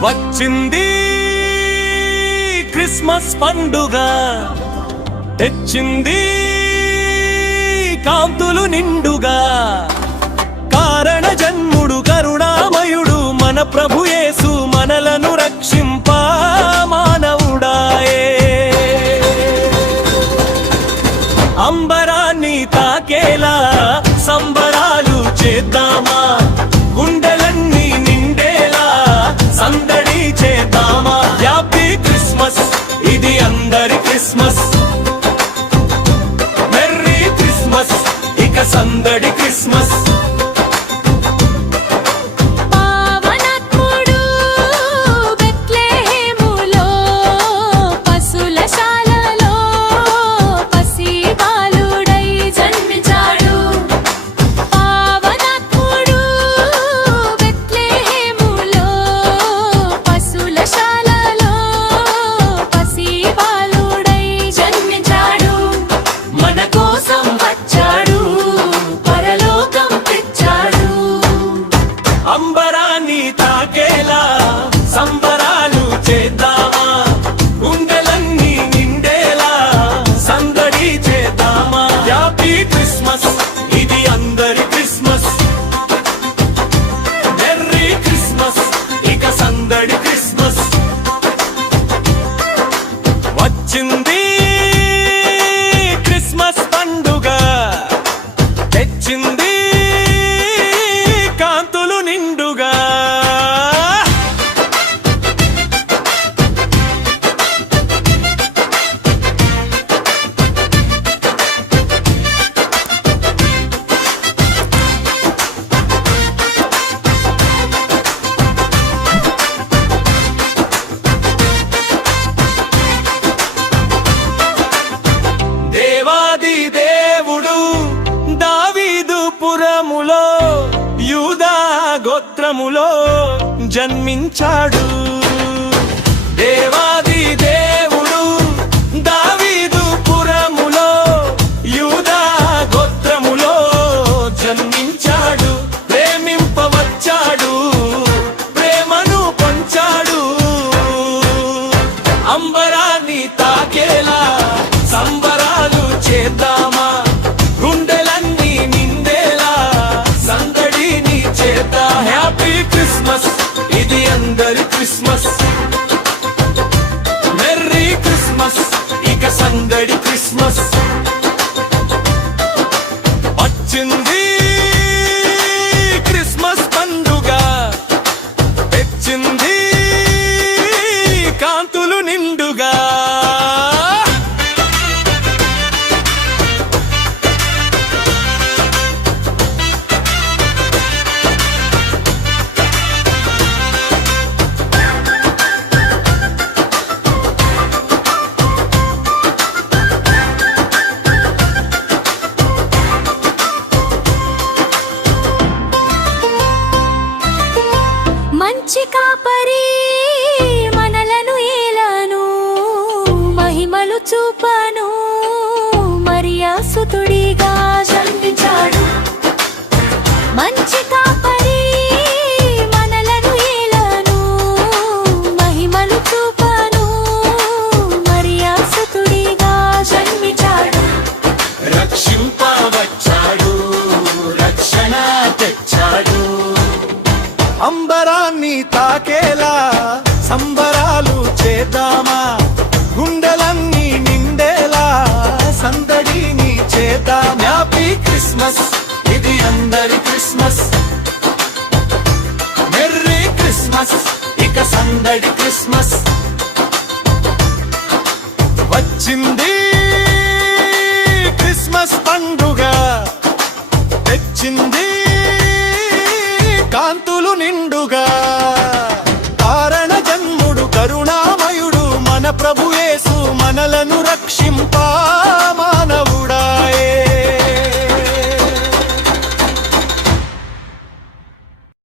వచ్చింది క్రిస్మస్ పండుగ. తెచ్చింది కాంతులు నిండుగా. కారణ జన్ముడు కరుణామయుడు మన ప్రభుయేసు మనలను రక్షింప మానవుడాయే. అంబరాన్ని తాకేలా సంబ సందరి క్రిస్మస్. మెర్రీ క్రిస్మస్ ఇక సందడి క్రిస్మస్. పురములో యూదా గోత్రములో జన్మించాడు. దేవాది దేవు సందడి క్రిస్మస్ చూపను మరియా సుతుడిగా జన్మించాడు. మంచి కాపరి మనలను ఏలాను మహిమలు చూపాను మర్యాసుతుడిగా జన్మించాడు. రక్షింపవచ్చాడు రక్షణ తెచ్చాడు. అంబరాన్ని తాకేలా సందడి క్రిస్మస్ వచ్చింది క్రిస్మస్ పండుగ. తెచ్చింది కాంతులు నిండుగా. కారణ జన్ముడు కరుణామయుడు మన ప్రభుయేసు మనలను రక్షింపా